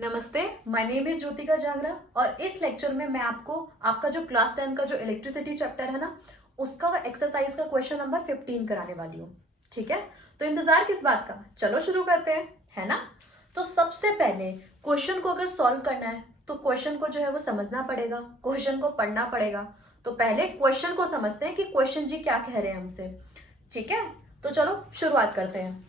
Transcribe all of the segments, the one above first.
नमस्ते, my name is Jyotika Jangra और इस लेक्चर में मैं आपको आपका जो क्लास 10 का जो इलेक्ट्रिसिटी चैप्टर है ना, उसका एक्सरसाइज का क्वेश्चन नंबर 15 कराने वाली हूँ। ठीक है, तो इंतजार किस बात का, चलो शुरू करते हैं, है ना। तो सबसे पहले क्वेश्चन को अगर सॉल्व करना है तो क्वेश्चन को जो है वो समझना पड़ेगा, क्वेश्चन को पढ़ना पड़ेगा। तो पहले क्वेश्चन को समझते हैं कि क्वेश्चन जी क्या कह रहे हैं हमसे। ठीक है, तो चलो शुरुआत करते हैं।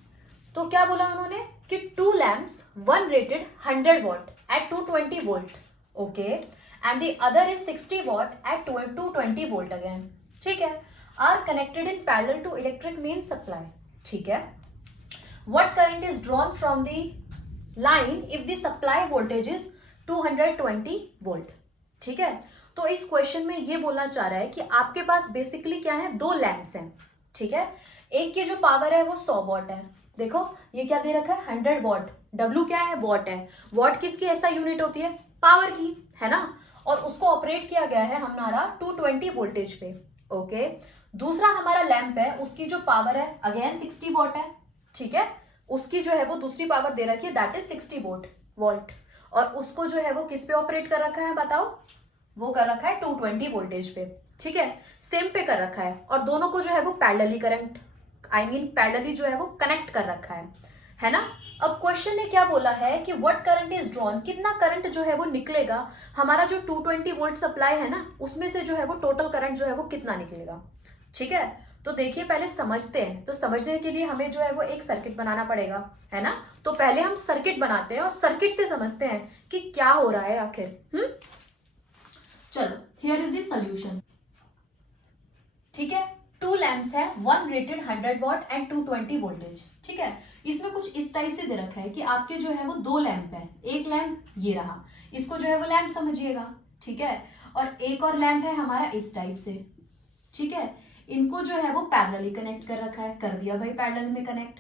तो क्या बोला उन्होंने कि two lamps, one rated 100 watt at 220 volt, okay, and the other is 60 watt at 220 volt again, ठीक है, are connected in parallel to electric main supply. ठीक है, what current is drawn from the line if the supply voltage is 220 volt. ठीक है, तो इस question में ये बोलना चाह रहा है कि आपके पास बेसिकली क्या है, दो लैम्प्स हैं। ठीक है, एक की जो पावर है वो 100 वॉट है। देखो ये क्या दे रखा है, 100 वॉट, W क्या है, वॉट है। वॉट किसकी ऐसा यूनिट होती है, पावर की, है ना। और उसको ऑपरेट किया गया है हमारा 220 वोल्टेज पे, ओके। दूसरा हमारा लैंप है, उसकी जो पावर है अगेन 60 वॉट है। ठीक है, उसकी जो है वो दूसरी पावर दे रखी है, दैट इज 60 वोल्ट। और उसको जो है वो किस पे ऑपरेट कर रखा है बताओ, वो कर रखा है 220 वोल्टेज पे। ठीक है, सेम पे कर रखा है, और दोनों को जो है वो पैरेलली करंट पैरेलली जो है वो कनेक्ट कर रखा है ना। अब क्वेश्चन ने क्या बोला है कि व्हाट करंट इज ड्रॉन, कितना करंट जो है वो निकलेगा, हमारा जो 220 वोल्ट सप्लाई है ना, उसमें से जो है वो टोटल करंट जो है वो कितना निकलेगा। ठीक है, तो देखिए पहले समझते हैं। तो समझने के लिए हमें जो है वो एक सर्किट बनाना पड़ेगा, है ना। तो पहले हम सर्किट बनाते हैं और सर्किट से समझते हैं कि क्या हो रहा है आखिर। चलो, हियर इज द सॉल्यूशन। ठीक है, टू लैम्प्स है, one rated 100 what and 220 voltage. ठीक है, इसमें कुछ इस टाइप से दे रखा है कि आपके जो है वो दो लैंप है, एक लैंप ये रहा, इसको जो है वो लैंप समझिएगा। ठीक है, और एक और लैंप है हमारा इस टाइप से। ठीक है, इनको जो है वो पैरेलली कनेक्ट कर रखा है, कर दिया भाई पैरेलल में कनेक्ट।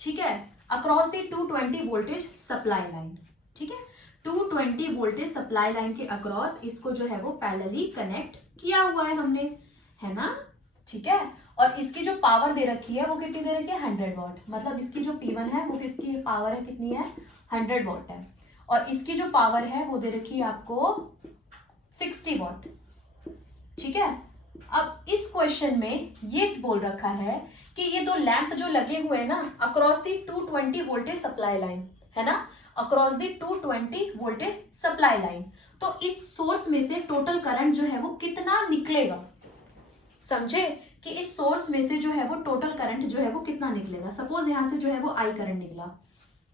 ठीक है, across the 220 voltage supply line. ठीक है, 220 वोल्टेज सप्लाई लाइन के अक्रॉस इसको जो है वो पैरेलली कनेक्ट किया हुआ है हमने, है ना। ठीक है, और इसकी जो पावर दे रखी है वो कितनी दे रखी है, 100 वॉट। मतलब इसकी जो P1 है वो किसकी पावर है, कितनी है, 100 वॉट है। और इसकी जो पावर है वो दे रखी है आपको 60 वॉट। ठीक है, अब इस क्वेश्चन में ये बोल रखा है कि ये दो लैंप जो लगे हुए हैं ना across the 220 voltage supply line, है ना, across the 220 voltage supply line. तो इस सोर्स में से टोटल करंट जो है वो कितना निकलेगा, समझे कि इस सोर्स में से जो है वो टोटल करंट जो है वो कितना निकलेगा। सपोज यहां से जो है वो आई करंट निकला,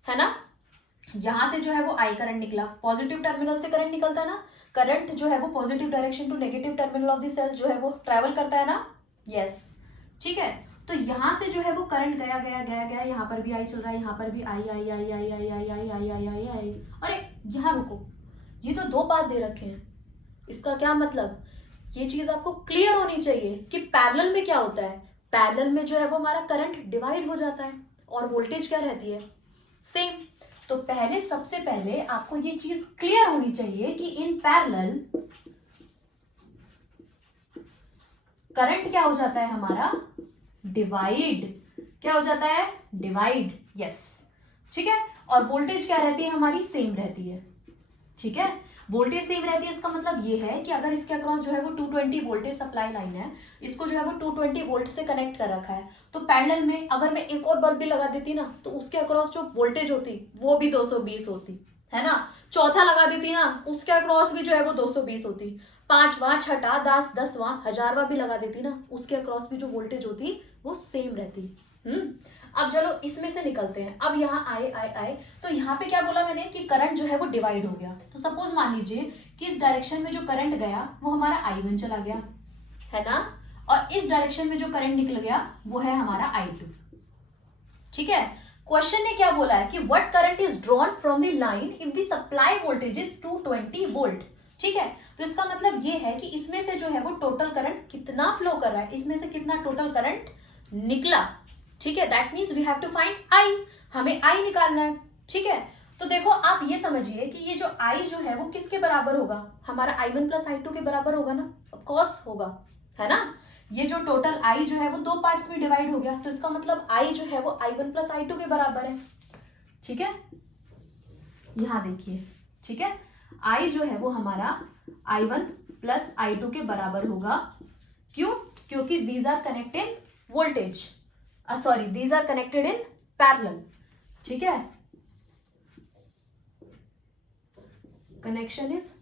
है ना, यहां से जो है वो आई करंट निकला, पॉजिटिव टर्मिनल से करंट निकलता है ना, करंट जो है वो positive direction to negative terminal of the cell जो है वो ट्रेवल करता है ना, यस। ठीक है, तो यहां से जो है वो करंट गया गया गया गया, यहाँ पर भी आई चल रहा है, यहाँ पर भी आई आई आई आई आई आई आई आई आई आई आई। अरे यहाँ रुको, ये तो दो पाथ दे रखे हैं, इसका क्या मतलब, ये चीज आपको क्लियर होनी चाहिए कि पैरेलल में क्या होता है, पैरेलल में जो है वो हमारा करंट डिवाइड हो जाता है और वोल्टेज क्या रहती है, सेम। तो पहले सबसे पहले आपको ये चीज क्लियर होनी चाहिए कि इन पैरेलल करंट क्या हो जाता है हमारा, डिवाइड, क्या हो जाता है, डिवाइड, यस। ठीक है, और वोल्टेज क्या रहती है हमारी, सेम रहती है। ठीक है, वोल्टेज सेम रहती है, इसका मतलब ये है कि अगर इसके अक्रॉस जो है वो 220 वोल्टेज सप्लाई लाइन है, इसको जो है वो 220 वोल्ट से कनेक्ट कर रखा है, तो पैरेलल में अगर मैं एक और बल्ब भी लगा देती ना तो उसके अक्रॉस जो वोल्टेज होती वो भी 220 होती, है ना। चौथा लगा देती ना, उसके अक्रॉस भी जो है वो 220 होती। पांचवा, छठा, 10वां, 1000वां भी लगा देती ना, उसके अक्रॉस भी जो वोल्टेज होती वो सेम रहती। अब चलो इसमें से निकलते हैं। अब यहाँ आए आए आए, तो यहाँ पे क्या बोला मैंने कि करंट जो है वो डिवाइड हो गया। तो सपोज मान लीजिए कि इस डायरेक्शन में जो करंट गया वो हमारा I1 चला गया, है ना, और इस डायरेक्शन में जो करंट निकल गया वो है हमारा I2। ठीक है, क्वेश्चन ने क्या बोला है कि what current is drawn from the line if the supply voltage is 220 volt. ठीक है, तो इसका मतलब ये है कि इसमें से जो है वो टोटल करंट कितना फ्लो कर रहा है, इसमें से कितना टोटल करंट निकला। ठीक है, that means we have to find I, हमें आई निकालना है। ठीक है, तो देखो आप ये समझिए कि ये जो आई जो है वो किसके बराबर होगा, हमारा I1 प्लस I2 के बराबर होगा ना, ऑफ कोर्स होगा, है ना। ये जो टोटल आई जो है वो दो पार्ट्स में डिवाइड हो गया, तो इसका मतलब आई जो है वो I1 प्लस I2 के बराबर है। ठीक है, यहाँ देखिए, ठीक है, I जो है वो हमारा I1 प्लस I2 के बराबर होगा। क्यों? क्योंकि these are connected voltage, sorry these are connected in parallel, ठीक है, कनेक्शन इज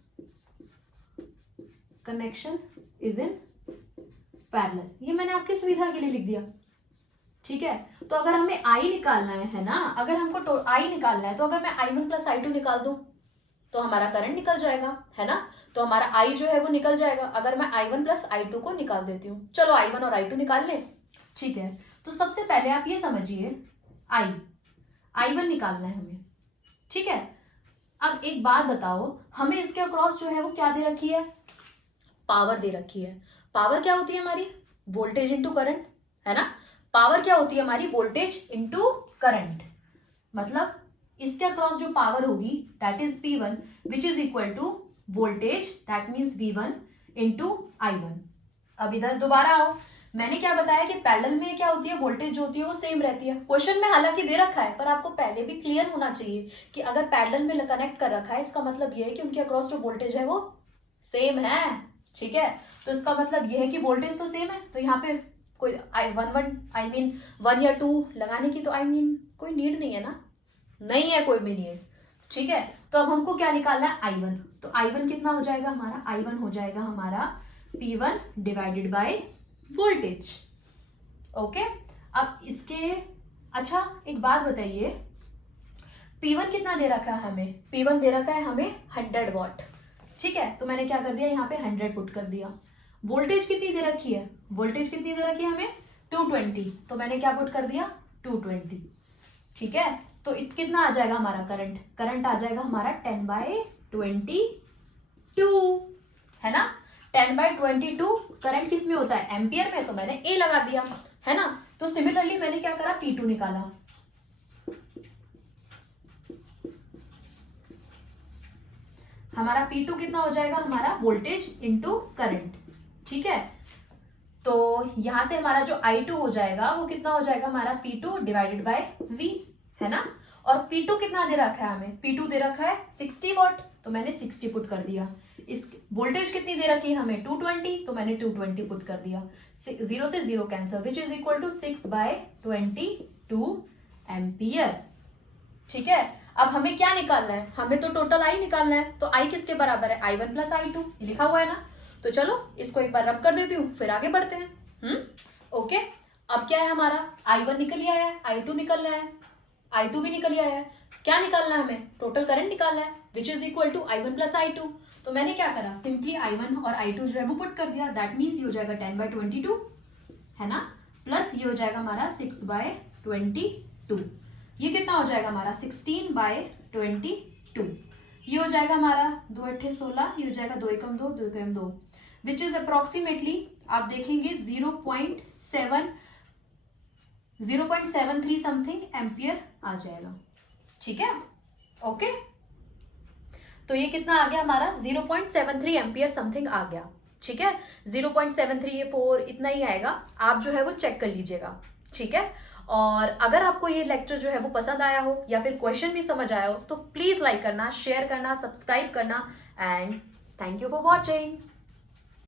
इन पैरेलल, ये मैंने आपकी सुविधा के लिए लिख दिया, ठीक है। तो अगर हमें I निकालना है ना, अगर हमको I निकालना है तो अगर मैं I1 प्लस I2 निकाल दूं तो हमारा करंट निकल जाएगा, है ना, तो हमारा I जो है वो निकल जाएगा। अगर मैं I1 प्लस I2 को निकाल देती हूँ, चलो I1 और I2 निकाल लें, ठीक है। तो सबसे पहले आप ये समझिए I1 निकालना है हमें, ठीक है। अब एक बात बताओ, हमें इसके अक्रॉस जो है वो क्या दे रखी है, पावर दे रखी है। पावर क्या होती है हमारी, वोल्टेज इंटू करंट, है ना। पावर क्या होती है हमारी, वोल्टेज इंटू करंट, मतलब इसके अक्रॉस जो पावर होगी that is P1 which is equal to voltage that means V1 into I1। अब इधर दोबारा आओ, मैंने क्या बताया कि पैरेलल में क्या होती है, वोल्टेज जो होती है वो सेम रहती है। क्वेश्चन में हालांकि दे रखा है, पर आपको पहले भी क्लियर होना चाहिए कि अगर पैरेलल में कनेक्ट कर रखा है इसका मतलब ये है कि उनके अक्रॉस जो वोल्टेज है वो सेम है, ठीक है। तो इसका मतलब ये है कि वोल्टेज तो सेम है, तो यहाँ पे कोई वन या टू लगाने की तो कोई नीड नहीं है ना, नहीं है कोई भी नीड, ठीक है। तो अब हमको क्या निकालना है, I1, तो I1 कितना हो जाएगा हमारा, I1 हो जाएगा हमारा P1 divided by voltage, okay. अब इसके, अच्छा एक बात बताइए, P1 कितना दे रखा है हमें, P1 दे रखा है हमें 100 वॉट, ठीक है। तो मैंने क्या कर दिया, यहाँ पे 100 पुट कर दिया। वोल्टेज कितनी दे रखी है, वोल्टेज कितनी दे रखी है हमें 220, तो मैंने क्या पुट कर दिया 220, ठीक है। तो कितना आ जाएगा हमारा करंट, करंट आ जाएगा हमारा 10/22, है ना। 10/22 करंट किस में होता है, एम्पियर में, तो मैंने ए लगा दिया, है ना। तो सिमिलरली मैंने क्या करा, P2 निकाला, हमारा P2 कितना हो जाएगा, हमारा वोल्टेज इंटू करंट, ठीक है। तो यहां से हमारा जो I2 हो जाएगा वो कितना हो जाएगा हमारा P2 डिवाइडेड बाय V, है ना। और P2 कितना दे रखा है हमें, P2 दे रखा है 60 वॉट, तो मैंने 60 पुट कर दिया। इस वोल्टेज कितनी दे रखी है हमें 220, तो मैंने 220 पुट कर दिया। 0 से 0 cancel, which is equal to 6/22 ampere, ठीक है। अब हमें क्या निकालना है, हमें तो टोटल I निकालना है, तो I किसके बराबर है, I1 प्लस I2, लिखा हुआ है ना। तो चलो इसको एक बार रब कर देती हूँ, फिर आगे बढ़ते हैं। ओके, अब क्या है हमारा, I1 निकल आया है, I2 निकलना है, I2 भी निकल आया है। क्या निकालना है हमें, टोटल करंट निकालना है, which is equal to I1 plus I2। तो मैंने क्या करा, सिंपली I1 और I2 जो है वो पुट कर दिया, दैट मीन्स ये हो जाएगा 10/22, है ना, प्लस ये हो जाएगा हमारा 6/22, ये कितना हो जाएगा हमारा 16/22, ये हो जाएगा हमारा 2 8 16, ये हो जाएगा 2 एकम 2 2 एकम 2, विच इज अप्रोक्सीमेटली आप देखेंगे 0.73 समथिंग एम्पियर आ जाएगा, ठीक है। ओके, तो ये कितना आ गया हमारा 0.73 एम्पियर समथिंग आ गया, ठीक है। 0.73 इतना ही आएगा, आप जो है वो चेक कर लीजिएगा, ठीक है। और अगर आपको ये लेक्चर जो है वो पसंद आया हो या फिर क्वेश्चन भी समझ आया हो तो प्लीज लाइक करना, शेयर करना, सब्सक्राइब करना, and thank you for watching.